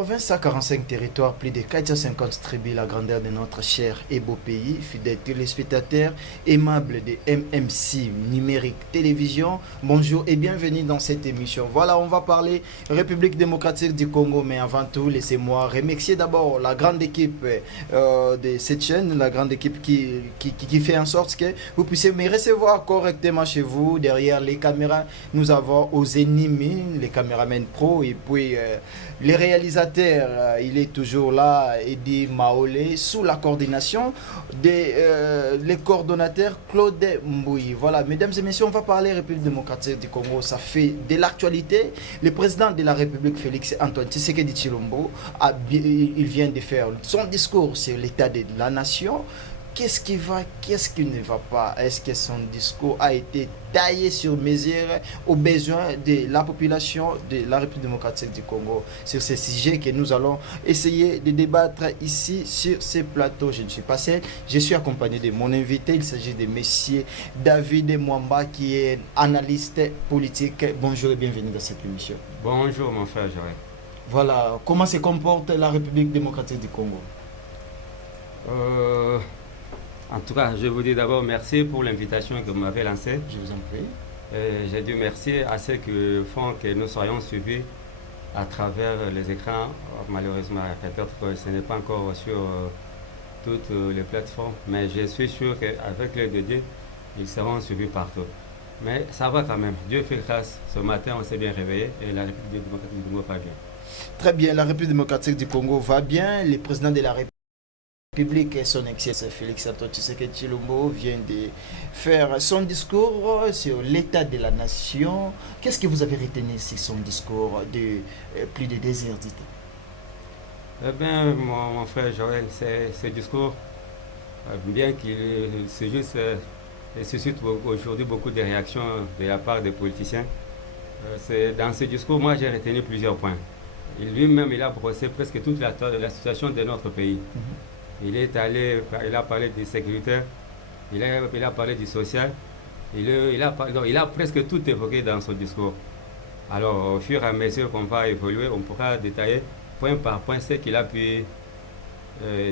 provinces à 45 territoires, plus de 450 tribus, la grandeur de notre cher et beau pays, fidèles téléspectateurs, aimables de MMC numérique télévision, bonjour et bienvenue dans cette émission. Voilà, on va parler République démocratique du Congo, mais avant tout, laissez-moi remercier d'abord la grande équipe de cette chaîne, la grande équipe qui fait en sorte que vous puissiez me recevoir correctement chez vous. Derrière les caméras, nous avons aux ennemis, les caméramens pro, et puis les réalisateurs, il est toujours là, Eddie Maolé, sous la coordination des les coordonnateurs Claude Mbouyi. Voilà, mesdames et messieurs, on va parler République démocratique du Congo. Ça fait de l'actualité. Le président de la République, Félix Antoine Tshisekedi Tshilombo, il vient de faire son discours sur l'état de la nation. Qu'est-ce qui va, qu'est-ce qui ne va pas? Est-ce que son discours a été taillé sur mesure aux besoins de la population de la République démocratique du Congo? Sur ces sujets que nous allons essayer de débattre ici sur ce plateau. Je ne suis pas seul, je suis accompagné de mon invité. Il s'agit de monsieur David Mwamba, qui est analyste politique. Bonjour et bienvenue dans cette émission. Bonjour mon frère Joël. Voilà, comment se comporte la République démocratique du Congo? En tout cas, je vous dis d'abord merci pour l'invitation que vous m'avez lancée. Je vous en prie. J'ai dû merci à ceux qui font que nous soyons suivis à travers les écrans. Malheureusement, peut-être que ce n'est pas encore sur toutes les plateformes, mais je suis sûr qu'avec l'aide de Dieu, ils seront suivis partout. Mais ça va quand même. Dieu fait grâce. Ce matin, on s'est bien réveillé et la République démocratique du Congo va bien. Très bien, la République démocratique du Congo va bien. Le président de la République, son excellence Félix Antoine Tshisekedi Tshilombo, vient de faire son discours sur l'état de la nation. Qu'est-ce que vous avez retenu sur son discours de plus de 2 heures du temps? Eh bien, mon frère Joël, ce discours, bien qu'il suscite aujourd'hui beaucoup de réactions de la part des politiciens, dans ce discours, moi j'ai retenu plusieurs points. Lui-même, il a brossé presque toute la situation de notre pays. Il a parlé du sécuritaire, il a parlé du social, il a presque tout évoqué dans son discours. Alors, au fur et à mesure qu'on va évoluer, on pourra détailler point par point ce qu'il a pu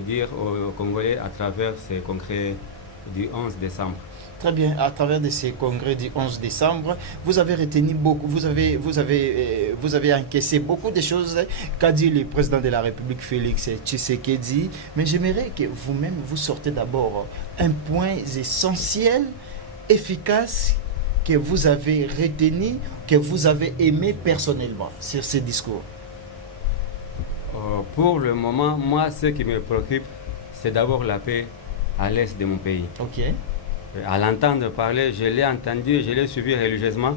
dire aux Congolais à travers ces congrès du 11 décembre. Très bien, à travers de ces congrès du 11 décembre, vous avez retenu beaucoup, vous avez encaissé beaucoup de choses qu'a dit le président de la République, Félix Tshisekedi. Mais j'aimerais que vous-même, vous sortez d'abord un point essentiel, efficace, que vous avez retenu, que vous avez aimé personnellement sur ce discours. Pour le moment, moi, ce qui me préoccupe, c'est d'abord la paix à l'est de mon pays. Ok. À l'entendre parler, je l'ai entendu, je l'ai suivi religieusement.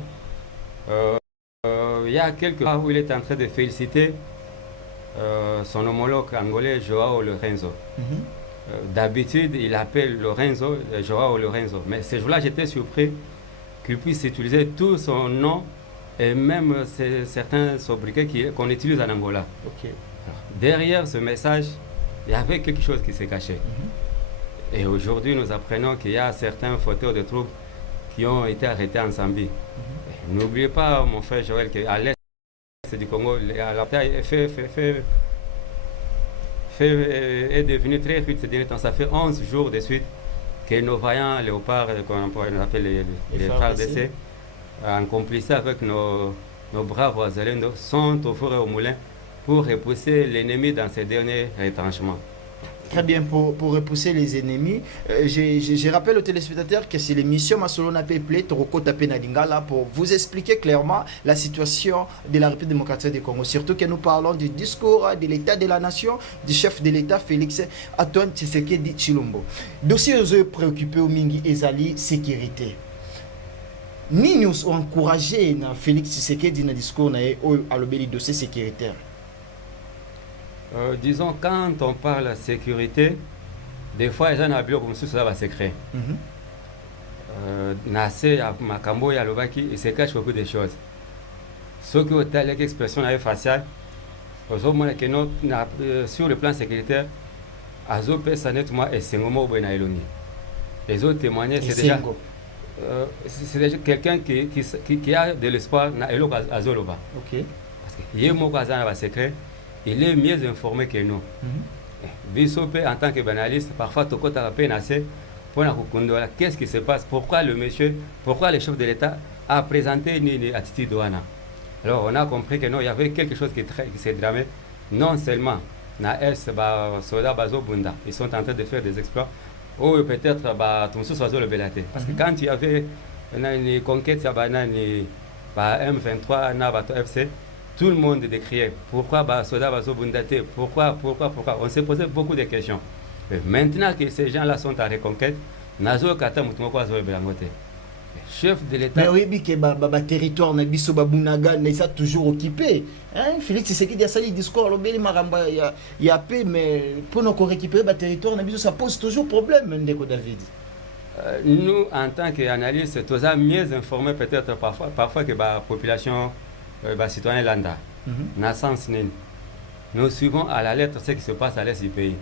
Il y a quelques fois où il est en train de féliciter son homologue angolais, Joao Lorenzo. D'habitude, il appelle Lorenzo, Joao Lorenzo. Mais ce jour-là, j'étais surpris qu'il puisse utiliser tout son nom et même certains sobriquets qu'on utilise en Angola. Okay. Derrière ce message, il y avait quelque chose qui s'est caché. Et aujourd'hui, nous apprenons qu'il y a certains fauteurs de troubles qui ont été arrêtés en Zambie. N'oubliez pas, mon frère Joël, qu'à l'est du Congo, la bataille est devenue très rude ces derniers temps. Ça fait 11 jours de suite que nos vaillants léopards, qu'on appelle les FARDC, en complicité avec nos braves Wazalendo, sont au four et au moulin pour repousser l'ennemi dans ces derniers retranchements. Très bien, pour repousser les ennemis. Je rappelle aux téléspectateurs que c'est l'émission Masolona Peuple Toroko Tapé Nadingala pour vous expliquer clairement la situation de la République démocratique du Congo. Surtout que nous parlons du discours de l'état de la nation du chef de l'État Félix Antoine Tshisekedi Tshilombo. Dossier aux préoccupés au Mingi Ezali sécurité. Ni nous encouragé Félix Tshisekedi dans le discours à l'obéli dossier sécuritaire. Disons, quand on parle de sécurité, des fois, les gens ont comme si ça va se créer. Nassé, Makambo, Yalovaki, il se cache beaucoup de choses. Ce que vous avez l'expression faciale, sur le plan sécuritaire, Azo Pesa nettement et Sengomo Benaïloni. Les autres témoignages, c'est déjà quelqu'un qui a de l'espoir dans Azoloba. Ok. Parce que Yemo Kazan va se créer. il est mieux informé que nous. Bissopé, en tant que banaliste, parfois, tu as la peine assez pour qu'est-ce qui se passe, pourquoi le monsieur, pourquoi le chef de l'État a présenté une attitude douana. Alors, on a compris que non, il y avait quelque chose qui s'est dramé, non seulement na est soda bazo bunda, ils sont en train de faire des exploits, ou peut-être ton sous oiseau le belaté. Parce que quand il y avait une conquête, il M23, na bato FC, tout le monde décriait pourquoi soda bazo bundate, pourquoi. On s'est posé beaucoup de questions. Et maintenant que ces gens-là sont en reconquête, nazo kata mutumoko azo belangote. Chef de l'État. Mais oui, que le territoire na biso babunaga n'est toujours occupé. Hein? Félix Tshisekedi a sali discours lobeli maramba il y a peu, mais pour nous récupérer le territoire na biso ça pose toujours problème, Ndeko David. Nous, en tant qu'analystes, nous sommes mieux informés peut-être parfois que la population, les citoyens lambda. Nous suivons à la lettre ce qui se passe à l'est du pays.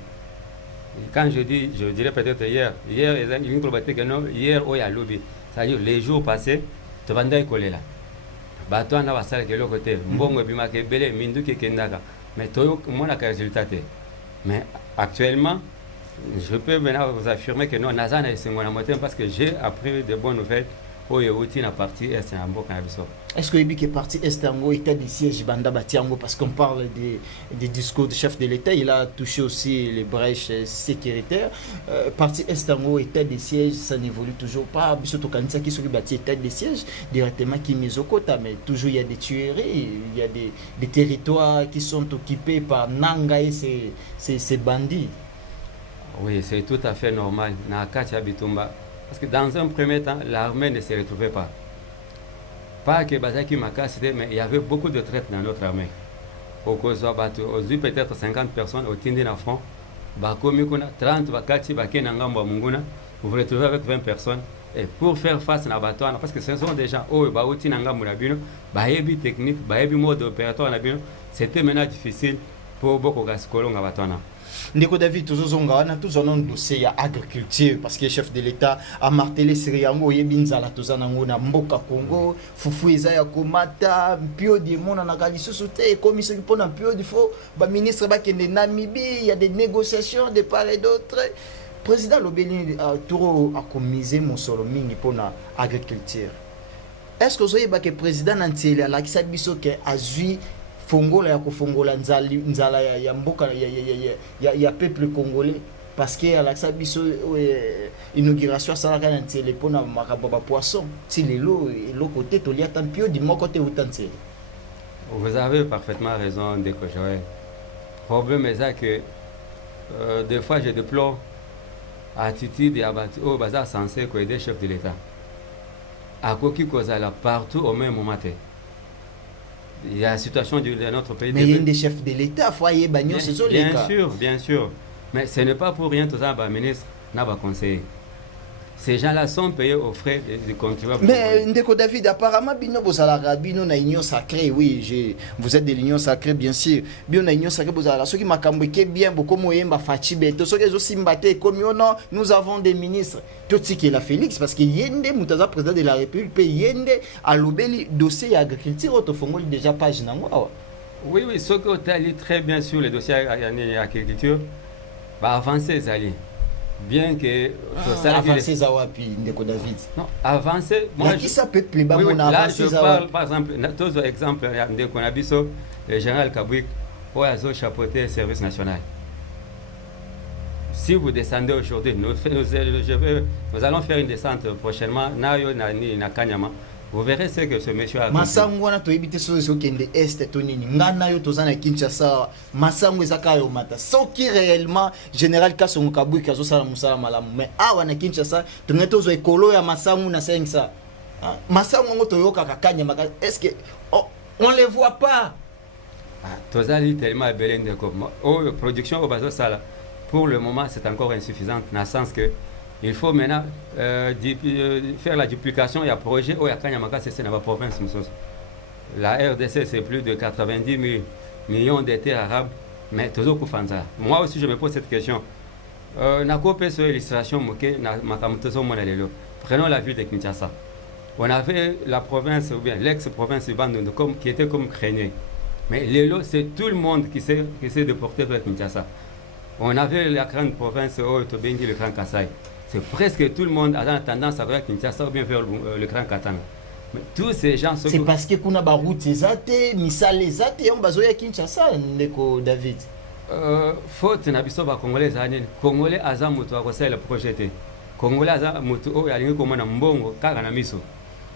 Quand je dirais peut-être hier, il y a une probabilité que non, hier, il y a lobby. C'est-à-dire les jours passés, tu vas aller coller là. Bateau na basala que l'autre côté, mbongo bimake belé mindu ke kendaka. Mais toi, moi la résultat. Mais actuellement, je peux maintenant vous affirmer que non, Nazana est mon amour parce que j'ai appris de bonnes nouvelles. Est-ce que est parti Estango état de siège Banda Batiango parce qu'on parle des discours du chef de l'État, il a touché aussi les brèches sécuritaires. Parti Estango état de siège, ça n'évolue toujours pas. Bisoto Kanisa qui se bâti état de siège directement qui mise au quota, mais toujours il y a des tueries, il y a des territoires qui sont occupés par Nanga et ces bandits. Oui, c'est tout à fait normal. Nakacha Bitumba. Parce que dans un premier temps, l'armée ne se retrouvait pas. Pas que Bazaki Makasite, mais il y avait beaucoup de traites dans notre armée. Aujourd'hui, peut-être 50 personnes au Tindi na front. Bakomi kuna 30 bakati bakenangamba munguna. Vous vous retrouvez avec 20 personnes. Et pour faire face à Batouana, parce que ce sont des gens, bahebi technique, bahebi mode opératoire, c'était maintenant difficile pour beaucoup de Gaskolong à Batouana. Ndeko David, tous un dossier à agriculture parce que le chef de l'État a martelé Siriango, Yebinzala, tous en Angona, Mboka Congo, Fufuiza Yakomata, Pio di Mona Nagaliso Soute, commissaire pour un Pio di Fo, ministre Bakende Namibie, il y a des négociations de part et d'autre. Président Lobeli Touro a commisé mon solo mingi pour l'agriculture. Est-ce que vous savez que le président Nantiela, la Kisabiso, a joué Fongola ya kufongola nzala ya mboka ya peuple congolais parce que à l'accès biso inauguration ça la kana ntele pona makabo ba poisson ti lelo côté to liata pio di mon côté utantsele. Vous avez parfaitement raison de que le problème est ça que des fois je déplore attitude et abattu au bazar censé que des chefs de l'État à koki kozala partout au même moment. Il y a la situation de notre pays. Mais il y a des chefs de l'État, foyer, bagnon, c'est ça les cas. Bien sûr. Mais ce n'est pas pour rien tout ça, le ministre n'a pas conseillé. Ces gens-là sont payés aux frais des contribuables. Mais Ndeko David, apparemment, Bino Bozala, Bino na union sacrée, oui, vous êtes de l'union sacrée, bien sûr. Bino na union sacrée, Bozala. Ceux qui m'a cambriqué bien, beaucoup moyemba Fatibé, tous ceux qui ont simbaté, comme non, nous avons des ministres. Tout ce qui est la Félix, parce que Yende, Moutaza, président de la République, Yende, à l'obéli, dossier agriculture, autofongoli déjà page nango. Oui, ce que tu as dit très bien sur les dossiers agriculture, va avancer, Zali. Bien que avancer Zawapi Ndeko David. Non, avancer. Moi qui ça peut plaire là je parle par exemple tous exemples Ndeko Nabiso le général Kabouik au azo chapeauté service national. Si vous descendez aujourd'hui, nous allons faire une descente prochainement na Kanyama. Vous verrez ce que ce monsieur a Masango na to ebite so kende est tonini ngana yo tozana Kinshasa Masango ezaka yo mata soki réellement général Kasongo Kabouik kazo sala musala malamu mais awa na Kinshasa toneto zo ekolo ya Masango na sengsa Masango ngo toyoka kakanya maka est-ce que on les voit pas tozali tellement belé comme production au bazo sala pour le moment c'est encore insuffisante dans le sens que il faut maintenant faire la duplication. Il y a un projet où il y a Kanyamaka, c'est dans la province. La RDC, c'est plus de 90 millions d'hectares arabes, mais toujours pour Fanza. Moi aussi, je me pose cette question. Prenons la ville de Kinshasa. On avait la province, ou bien l'ex-province qui était comme Crénier. Mais l'élo, c'est tout le monde qui s'est déporté vers Kinshasa. On avait la grande province Oyo-Tobengi, le Grand Kasaï. C'est presque tout le monde a tendance à vers Kinshasa ou bien vers le Grand Katanga. Mais tous ces gens... C'est parce que kuna ba route ezate, misale ezate, on bazo ya Kinshasa, ndeko David. Faute na biso ba Congolais zanene. Congolais aza mutu akosala projet te. Congolais aza mutu oyo alingi komona mbongo kaka na miso.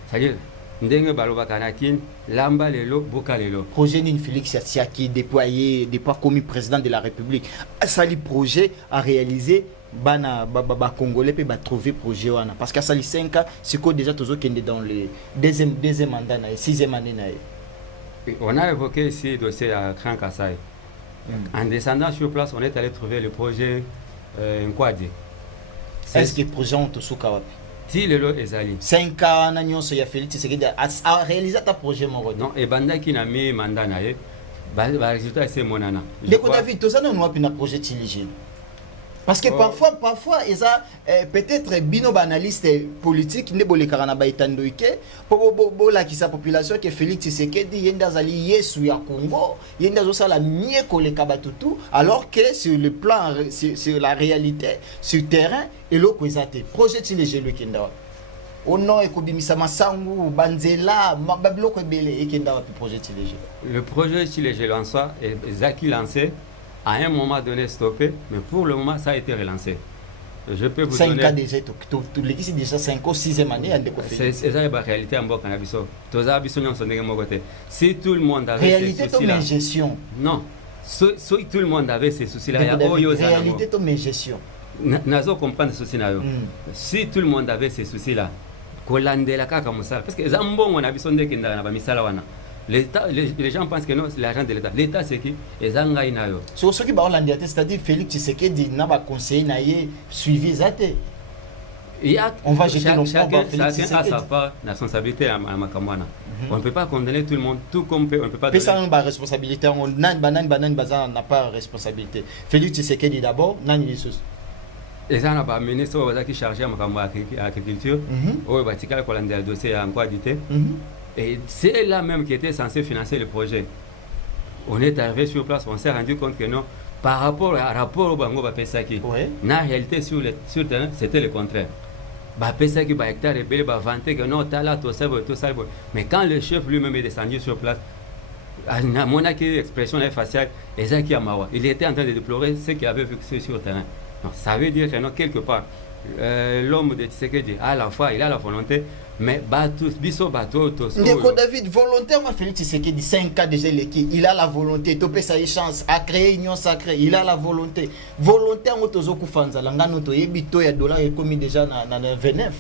C'est-à-dire ndenge balobaka na kini lamba lelo boka lelo. Projet Nini Félix Yatsiaki déployé depuis commis président de la République. Sali projet à réaliser bana ba Congolais peut trouver projet wana parce qu'à sali 5 ans c'est quoi déjà toujours qui est dans le deuxième mandat na 6e année na. On a évoqué ici le dossier à Grand Kasaï. En descendant sur place, on est allé trouver le projet Nkwadi. Est-ce que le projet on te souka wapi? Si le lot est allé. 5 ans na nyonso ya Félix Tshisekedi a réalisé ta projet moko. Non, et banda qui n'a mis mandat na ye, ba résultat c'est monana. Ndeko David to ça non wapi na projet Tiligine. Parce que parfois ils a peut-être bino analyste politique ne bolekaka na baitando ike po la ki sa population que Félix Tshisekedi yenda zali yesu ya Congo yenda zo sala mieux koleka batutu alors que sur le plan sur la réalité sur terrain eloko ezate projet Tiligine le kenda ono ekobimisa masangu banzela babiloko ebele ekenda wapi projet Tiligine. Le projet Tiligine en soi est lancé à un moment donné stoppé, mais pour le moment ça a été relancé. Je peux vous 5 donner... ans déjà, l'équipe c'est déjà 5 ans, 6e année. C'est ça la réalité en Bokanabiso. Si tout le monde avait réalité ces soucis-là... gestion. Non. Si tout le monde avait ces soucis-là... Réalité de gestion. Nazo comprendre ces soucis-là. Si tout le monde avait ces soucis-là, parce que les gens on a besoin de les gens pensent que non, c'est l'argent de l'État. L'État, c'est qui? Les Angaïnayo. Sur ce qui est c'est-à-dire Félix Tshisekedi n'a pas conseillé, n'a suivi Zate. On va jeter chacun a sa part de responsabilité à Makamwana. On ne peut pas condamner tout le monde, tout comme on ne peut pas donner. Ça n'a responsabilité. On n'a pas responsabilité. Félix Tshisekedi d'abord, n'a ni sous. Les gens n'ont pas mené ça qui chargé à l'agriculture. Au Vatican, quand on a un dossier à quoi dit. Et c'est là même qui était censé financer le projet. On est arrivé sur place, on s'est rendu compte que non, par rapport au Bango Bapesaki, en réalité sur le terrain, c'était le contraire. Bapesaki, hectare et belle, vanté que non, t'as là, tout ça. Mais quand le chef lui-même est descendu sur place, mon expression faciale, Ezaki Amawa, il était en train de déplorer ce qu'il avait vu sur le terrain. Donc, ça veut dire que non, quelque part, l'homme de Tshisekedi, à la fois, il a la volonté, mais biso bateau Ndeko David volontairement Félix Tshisekedi 5 ans déjà il a la volonté topé sa chance à créer union sacrée, il a la volonté volontairement tozo kufanza langano to yebito ya dollar est commis déjà na 29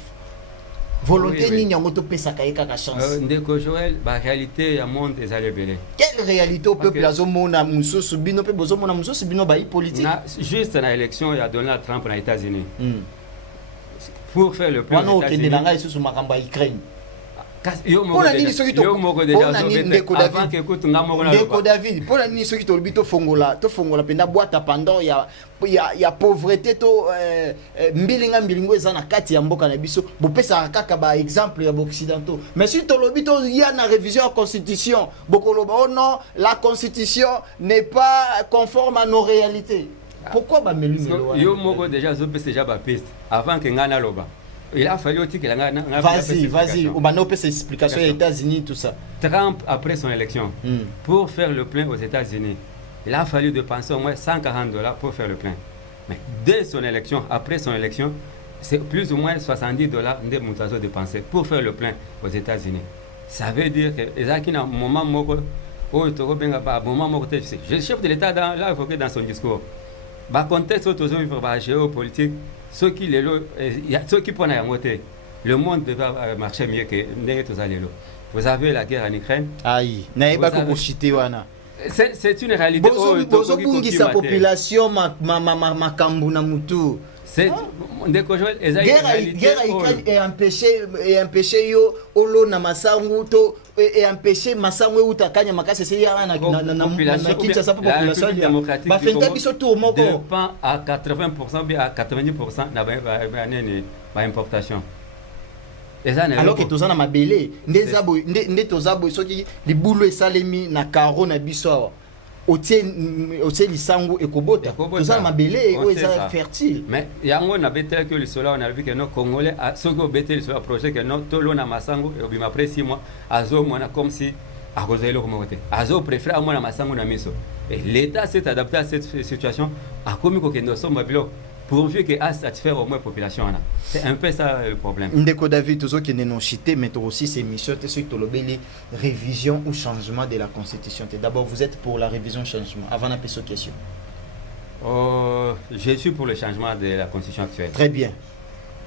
volonté nini yango topé sa kaka chance. Ndeko Joël ba réalité ya monde ezali belé. Quelle réalité au peuple azomona mususu bino pe bozomona mususu bino ba politique juste na élection ya Donald Trump aux États-Unis. Pour faire le plan avant que David pour la nini soki to bito fongola penda boîte à Pandore ya pauvreté to mbilingo ezana kati ya mboka na biso bopesa kaka ba exemple ya occidentaux mais si to lobito ya na révision de la constitution bokoloba oh non la constitution n'est pas conforme à nos réalités. Pourquoi yo moko déjà déjà ba piste avant que ngana loba il a fallu aussi que vas-y on va ces explications aux États-Unis tout ça. Trump après son élection pour faire le plein aux États-Unis il a fallu dépenser au moins $140 pour faire le plein, mais dès son élection après son élection c'est plus ou moins $70 de Moutazo dépensé pour faire le plein aux États-Unis. Ça veut dire que ezaki na moment moko o to benga ba moment moko je chef de l'État là évoqué dans son discours. Bah contexte autour de géopolitique, ceux qui prennent la montée, le monde devrait marcher mieux que vous avez la guerre en Ukraine. Aïe, c'est une réalité. Sa population makambuna mutu. C'est guerre et empêcher yo olo na masangu to et empêcher masangu utakanya makase c'est ya na Kinshasa population démocratique ba fenta biso tour moko dépend à 80% bien à 90% na ba importation. alors que toza na mabele nde toza boye soki libulu esalemi na karo na biso awa otie lisango ekobota toza na mabele oyo eza fertile. Mais yango na betela que lisolo on a vu que no congolais soki obeteli lisolo projet que no tolo na masango obima après 6 mois azo mona comme si akozeli ko te azo préférer amona masango na miso, et l'état s'est adapté à cette situation akomi ko kendo so mabilo pourvu que à satisfaire au moins la population. C'est un peu ça le problème. Ndeko David, tous ceux qui n'ont cité, mais aussi ces missions, c'est sur les révision ou changement de la Constitution. D'abord, vous êtes pour la révision changement. Avant de poser question. Je suis pour le changement de la Constitution actuelle. Très bien.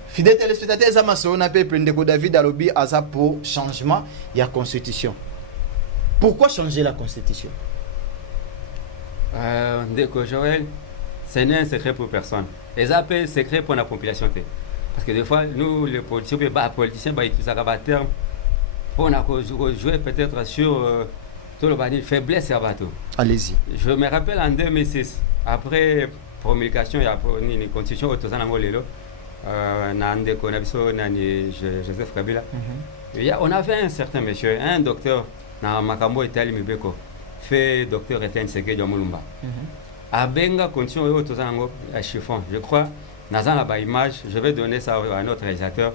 Fidèles téléspectateurs, on appelle Ndeko David Alobi Aza pour changement de la Constitution. Pourquoi changer la Constitution? Ndeko Joël, ce n'est un secret pour personne. Les appels secrets pour la population. Parce que des fois, nous, les politiciens, ils utilisent un terme pour jouer peut-être sur tout le faiblesse à bateau. Allez-y. Je me rappelle en 2006, après promulgation, il y a une constitution au Tozan Angolelo, Joseph Kabila. On avait un certain monsieur, un docteur, dans Makambo Itali Mibeko, fait docteur Etienne Seke Djamulumba. Abenga condition au Tozan à chiffon. Je crois, dans la image, je vais donner ça à notre réalisateur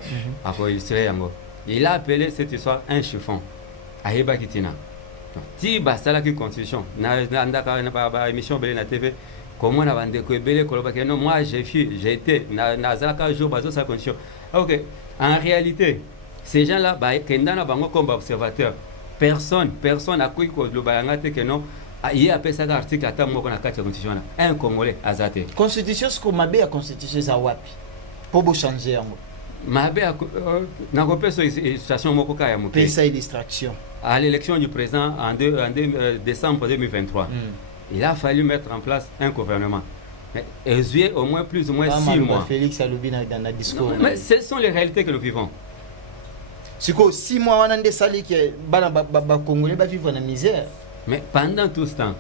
pour illustrer yango. Il a appelé cette histoire un chiffon. Ahiba Kitina. Si basta qui constitution, na émission Belé na TV, comment on a vendu que Belé Kolobake, non, moi j'ai été, na zalaka jour bazo sa constitution. Ok, en réalité, ces gens-là, Kendana Bango comme observateur, personne a cru que le balangate que non. Il y a un article à la Constitution. Un Congolais à Zate. Constitution, ce qu'on m'a dit à Constitution, c'est Wapi. Pour changer. Mabé n'a pas fait une situation Mokoka ya Moké. Ça est distraction. À l'élection du président en décembre 2023, il a fallu mettre en place un gouvernement. Mais exuer au moins plus ou moins 6 mois. Félix Alobi dans le discours. Mais ce sont les réalités que nous vivons. C'est que 6 mois, on a des salés qui sont Congolais qui vivent dans la misère. Mais pendant tout ce temps,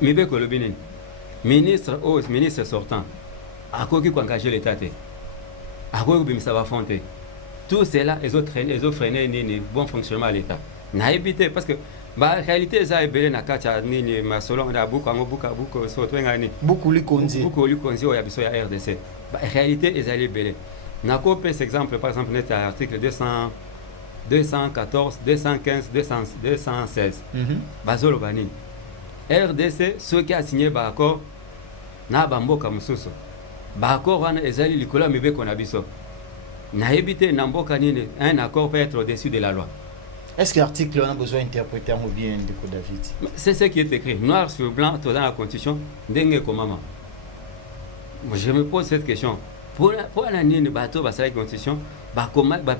Mibeko Lobinin, ministre sortant, a quoi qui engagé l'État, a quoi qui va fonter. Tout cela, ils ont freiné le bon fonctionnement de l'État. N'a évité parce que la réalité, c'est que na kacha nini masolon na beaucoup soto ngani beaucoup li konzi o ya biso ya RDC. La réalité est allée belé. Na copé cet exemple par exemple net à l'article 214, 215, 216. Bazolo Bani. RDC, ceux qui ont signé l'accord, na bamboka mususu. L'accord wana ezali likola mibeko na biso. Na évité namboka nini un accord peut être au-dessus de la loi. Est-ce que l'article a besoin d'interpréter ou bien de David? C'est ce qui est écrit, noir sur blanc, dans la Constitution, dengue komama. Je me pose cette question. Pour la nini bateau, la Constitution,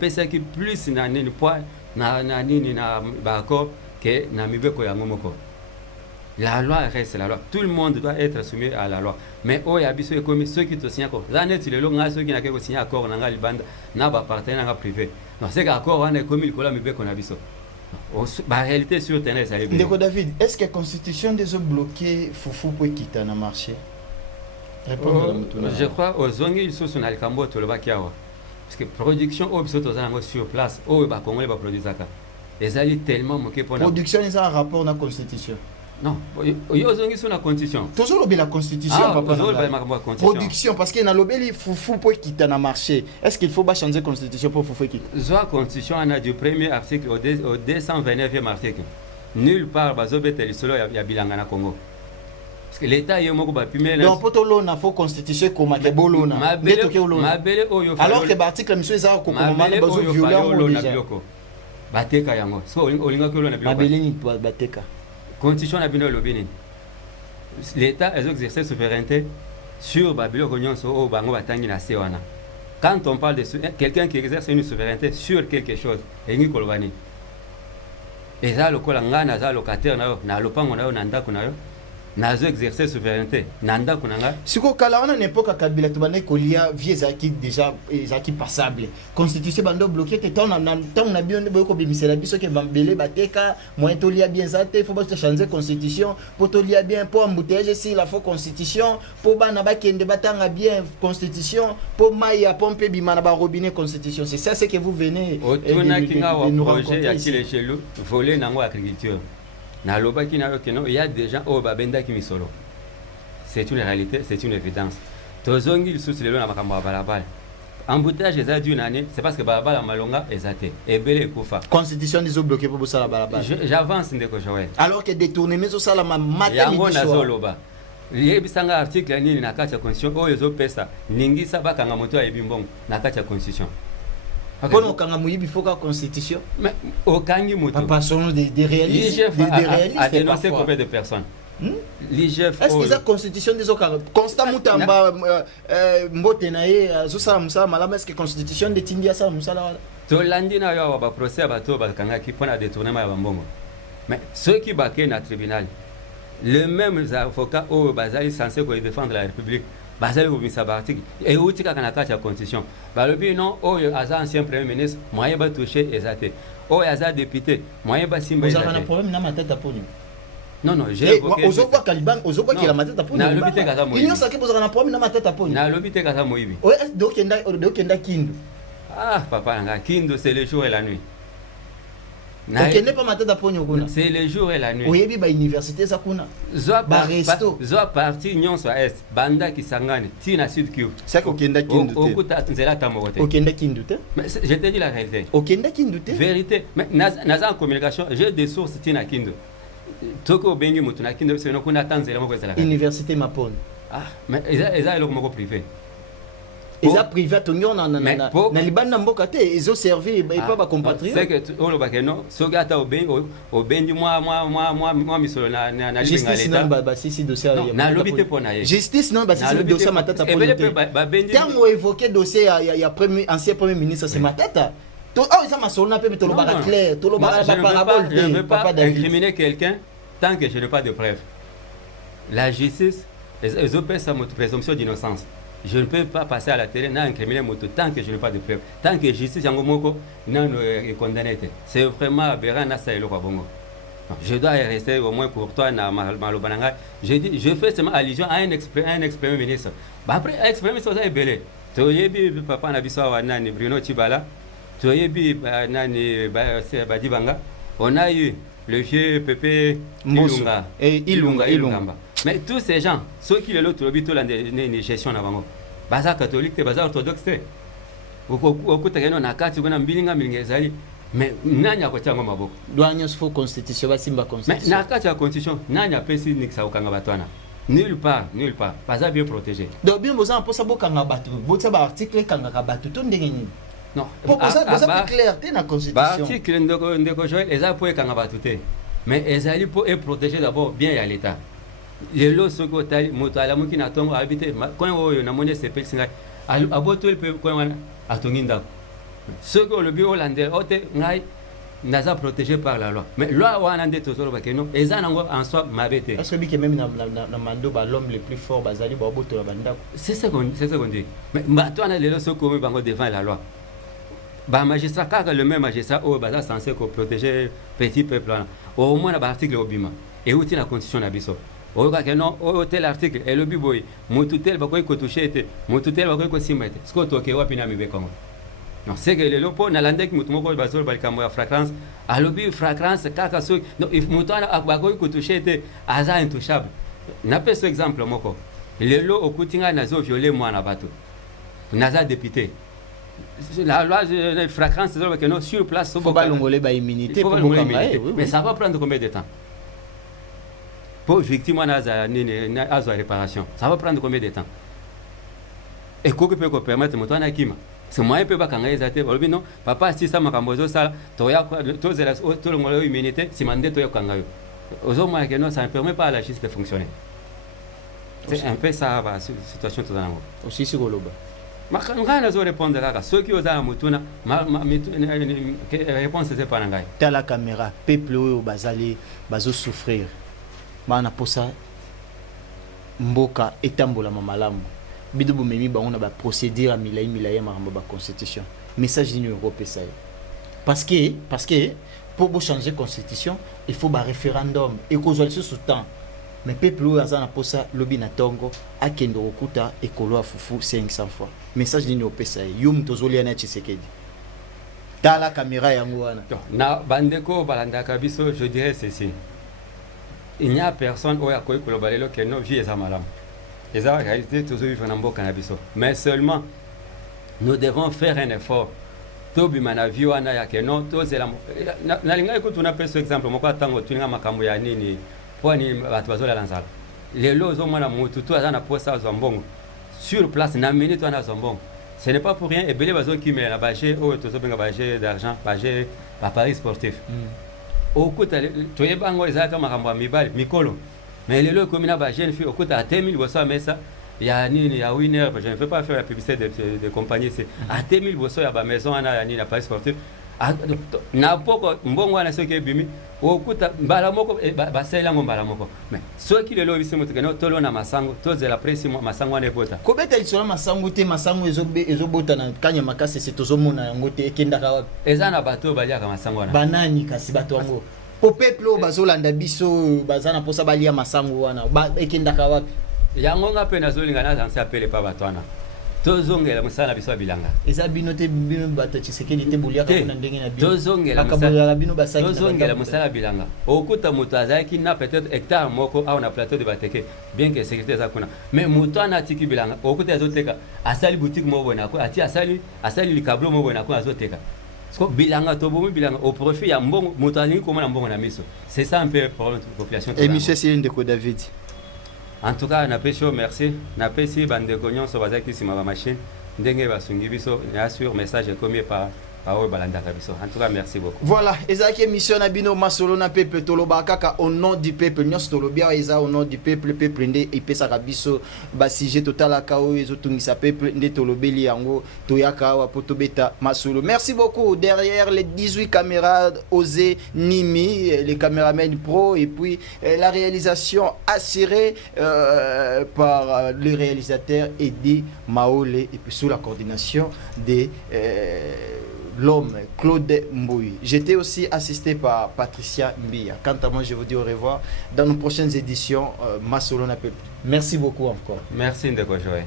pesa qui plus na nini poids na nini na accord que na mibeko ya ngomoko. La loi reste la loi. Tout le monde doit être soumis à la loi. Mais au yabiso et comme ceux qui te signent accord. Là net le long ceux qui n'a qu'à signer accord na libanda na ba partenaire na privé. Non, c'est accord on est comme il cola mibeko na biso. La réalité sur terrain ça est bien. Ndeko David, est-ce que la constitution des autres bloqués foufou pour quitter na marché? Je crois aux zongi ils sont sur le cambo to le bakiawa. Parce que production au biso to sur place, au ba Congolais ba produire ça. Les alliés tellement moqué pour production ils ont un rapport à la constitution. Non, ils ont sur la constitution. Toujours la constitution, papa. Production, parce qu'il y a l'obéli foufou pour quitter le marché. Est-ce qu'il faut pas changer la constitution pour foufou quitter? La constitution, on a du premier article au 229e article. Nulle part, bazobete lisolo ya bilanga na Congo. Parce que l'État est moko ba pimé. Donc pour tout l'on a faut constitution comme ke bolona. Mabele oyo. Alors que l'article monsieur ça comme moment bazo violent déjà. Bateka yango. So olinga ko lona biloko. Mabele ni bateka. Constitution na bino lobini. L'État exerce sa souveraineté sur Babylone Nyonso o bango batangi na sewana. Quand on parle de quelqu'un qui exerce une souveraineté sur quelque chose, engi kolobani. Eza lokola ngana za locataire na lopango na ndako na yo. nazo exercer souveraineté nanda kunanga siko kala on a n'époque Kabila to bande kolia vie zaki déjà ezaki passable constitution bando bloqué que tant na bien ko bimisela biso ke bambele bateka moyen to lia bien zate faut pas changer constitution pour to lia bien pour embouteillage si la faut constitution pour bana bakende batanga bien constitution pour maya pompe bimana ba robinet constitution c'est ça ce que vous venez de nous raconter ya kile chelu voler nango agriculture. Il y a des gens au Babenda qui misolo. C'est une réalité, c'est une évidence. Tozongi il sous le long à balabal. Embouteillage est d'une année, c'est parce que balabal malonga est athée. Et belé koufa. Constitution des eaux bloquées pour ça la balabal. J'avance ndeko joël. Alors que détourner mais ça la matin yango nazoloba. Yebisanga article nini na kati ya constitution oyo zo pesa ningisa bakanga moto ya ebimbongo na kati ya constitution. Quand on a il faut la constitution. Mais au Kangi Moto. Pas seulement des réalistes. L'IGF a dénoncé combien de personnes? L'IGF. Est-ce que la constitution des autres constat Moutamba Mbotenaye, Zoussa Moussa, Malama, est-ce que la constitution de Tindia Sa Moussa là? Tolandi na yo ba procès bato ba kanga qui pona détournement ya bambongo. Mais ceux qui baquent na tribunal, les mêmes avocats au bazali censé défendre la République. Basel ou Misabartik et outika kana kati ya constitution balobi non oyo aza ancien premier ministre moyen ba toucher ezate oyo aza député moyen ba simba ezate. Vous avez un problème na matata poni? Non non, j'ai évoqué ozoba Kaliban ozoba ki la matata poni. Na lobité kaza moyibi. Union sake vous avez un problème na matata poni. Na lobité kaza moyibi. Ouais, dokenda Kindu. Ah papa nga Kindu c'est le jour et la nuit. Ok, n'est pas matata poni okuna. C'est le jour et la nuit. Oyebi ba université za kuna. Ba resto. Zo parti nyonso est banda kisangane tina sud Kivu. C'est okenda Kindu. Okuta nzela tamokote. Okenda Kindu te. Mais je te dis la réalité. Okenda Kindu te. Vérité. Mais naza en communication, j'ai des sources tina Kindu. Toko bengi mutu na Kindu c'est kuna tanzela moko ezala. Université Mapon. Ah, mais eza eloko moko privé. Ils ont privé tout le monde na libanda mboka te ils ont servi et pas ba compatriotes. C'est que on le bakeno sogata obendi moi misolo na justice non ba si dossier na lobité pona ye justice non ba si dossier matata pona quand on évoquer dossier ya premier ancien premier ministre c'est matata to ah ça masolo na pe to lo ba clair to lo ba parabole je ne veux pas incriminer quelqu'un tant que je n'ai pas de preuves. La justice les opère sa présomption d'innocence. Je ne peux pas passer à la télé n'a incriminer moto tant que je n'ai pas de preuves. Tant que justice yango moko n'a condamné. C'est vraiment aberrant na ça eloko bongo. Je dois rester au moins courtois na malobananga. Je dis je fais seulement allusion à un ex-premier ministre. Bah après ex-premier ministre ça est belé. Toyebi papa na biso wa nani Bruno Chibala. Toyebi nani Badibanga. On a eu le vieux Pépé Ilunga et Ilunga. Mais tous ces gens, ceux qui l'autre lobito la gestion na bango. Baza catholique te baza orthodoxe te. Okuta keno na kati kuna mbilinga ezali. Mais nani akotiango maboko. Douanios faux constitution ba simba constitution. Mais na kati ya constitution nani apesi nikisa okanga batwana. Nulle part. Baza bien protégé. Donc bien boza mposa bokanga batu. Botsa ba article kanga batu to ndenge nini. Non. Pour ça plus clarté na constitution. Ba article ndeko Joël eza po kanga batu te. Mais ezali po est protégé d'abord bien à l'état. Les lots sont côté motala muki na tongo habité quand oyo na monnaie s'appelle singa aboto il peut quand atonginda ce que le bureau hollandais ote ngai naza protégé par la loi mais loi wana ndeto tolo bakeno eza nango en soi mabete est-ce que même na mando ba l'homme le plus fort bazali ba boto la banda c'est ça qu'on dit mais bato na les lots sont comme bango devant la loi ba magistrat car le même magistrat au baza censé protéger petit peuple au moins na article obima et outil la constitution na biso oyoka ke non oyo tel article elobi boye motu tel bakoki kotouche ete motu tel bakoki kosimba ete sikoyo toke wapi na mibekongo non c'est que lelo mpo nalandeki motu moko bazolo balikambo ya fragrance alobi fragrance kaka soki motu wana bakoki kotouche ete aza intouchable napesa exemple moko lelo okuti ngai nazoviole mwana bato naza député la loi de fragrance ezoloba ke non sur place faut balongole ba immunité pour mais ça va prendre combien de temps? Pour victime à la réparation, ça va prendre combien de temps? Et quoi que peut permettre mon temps à Kima? C'est moi qui peux pas quand ils non, papa, si ça m'a cambozo ça, toya, tout le monde immunité, si mandé toya kangayo. Aux hommes, ça ne permet pas à la justice de fonctionner. C'est un peu ça, la situation tout dans le aussi sur le bas. Ma quand répondre à ceux qui osent à Mutuna, ma réponse c'est pas nangai. T'as la caméra, peuple au bazali, bazo souffrir. Bana pour ça mboka etambola mamalamu bido bomemi bango na ba procédure milai maramba ba constitution message d'une Europe ça parce que pour changer constitution il faut ba référendum et kozwa sous temps mais peuple oyo pour ça lobi na tongo akendo kokuta ekolo afufu 500 fois message d'une Europe ça yo mtozolia na Tshisekedi tala caméra yango wana na bandeko balandaka biso je dirais ceci. Il n'y a personne qui a pu dire que nos vies sont malades. C'est la réalité, tous vivent dans le cannabis. Mais seulement, nous devons faire un effort. Tout le monde a vu que non, tous les gens. Écoute, on a pris ce exemple. Je vais vous dire que je vais vous dire les lots ont tout sur place, na minute on a zombon. Ce n'est pas pour rien. Et les bateaux qui mettent la bâche, oh, tous les bâches d'argent, bâche à Paris sportif. Okuta toyebango ezaka makambo ya mibali mikolo mais lelo comme na ba jeune fille okuta à 2000 bosso mesa ya nini ya winner je ne veux pas faire la publicité de compagnie c'est à 2000 bosso ya ba maison ana nini na Paris sportif na poko mbongo ana soki bimi okuta mbala moko ba sela mbala moko mais soki lelo bisi mutu keno tolo na masango toze la presse masango ana ebota kobeta lisolo masango te masango ezobota na kanya makasi c'est tozomona yango te ekendaka wapi ezana bato baliaka masango ana banani kasi bato yango po peuple o bazolanda biso bazana posa balia masango wana ekendaka wapi yango nga pe nazolinga na zansi apele pa bato wana tozongela musala biso bilanga eza bino te bino bato Tshisekedi te boliaka kuna ndenge na bino tozongela musala bilanga okuta mutu azaki na peut-être hectare moko au na plateau de Bateke bien que sécurité za kuna mais mutu ana tiki bilanga okuta azoteka asali boutique moko na ko ati asali likablo moko na ko azoteka so bilanga to bomu bilanga au profit ya mbongo mutu ali ko na mbongo na miso c'est ça un peu pour la population et monsieur c'est une de David. En tout cas, merci. Napesi bandeko nyonso bazaki sima ba machine ndenge basungi biso bien sûr message commis par Balanda Kabiso. En tout cas, merci beaucoup. Voilà, ezaki émission na bino masolo na peuple toloba kaka au nom du peuple nyonso tolobia eza au nom du peuple nde ipesa kabiso ba sujet total akao ezotungisa peuple nde tolobeli yango toyaka wa potobeta masolo. Merci beaucoup derrière les 18 caméras Osé Nimi, les caméramens pro et puis la réalisation assurée par le réalisateur Eddie Maole et puis sous la coordination des l'homme Claude Mbouy. J'étais aussi assisté par Patricia Mbia. Quant à moi, je vous dis au revoir dans nos prochaines éditions Masolo na Peuple. Merci beaucoup encore. Merci Ndeko Joël.